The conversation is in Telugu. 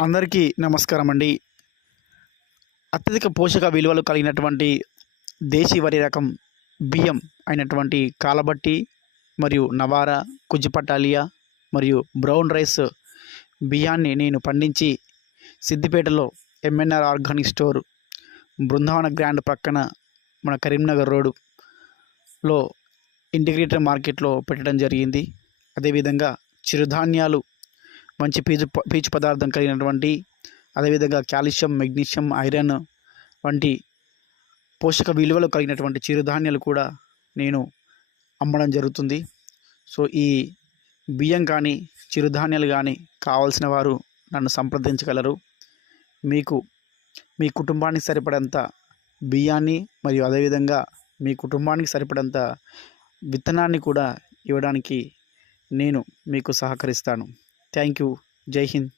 అందరికీ నమస్కారం అండి. అత్యధిక పోషక విలువలు కలిగినటువంటి దేశీ వరి రకం బియ్యం అయినటువంటి కాలబట్టి మరియు నవారా, కుజ్జి మరియు బ్రౌన్ రైస్ బియ్యాన్ని నేను పండించి సిద్దిపేటలో MNR organic store Brindavan grand ప్రక్కన మన కరీంనగర్ రోడ్డులో ఇంటిగ్రేటెడ్ మార్కెట్లో పెట్టడం జరిగింది. అదేవిధంగా చిరుధాన్యాలు మంచి పీచు పదార్థం కలిగినటువంటి, అదేవిధంగా కాల్షియం, మెగ్నీషియం, ఐరన్ వంటి పోషక విలువలు కలిగినటువంటి చిరుధాన్యాలు కూడా నేను అమ్మడం జరుగుతుంది. సో ఈ బియ్యం కానీ చిరుధాన్యాలు కానీ కావాల్సిన వారు నన్ను సంప్రదించగలరు. మీకు మీ కుటుంబానికి సరిపడంత బియ్యాన్ని మరియు అదేవిధంగా మీ కుటుంబానికి సరిపడంత విత్తనాన్ని కూడా ఇవ్వడానికి నేను మీకు సహకరిస్తాను. Thank you. జై హింద్.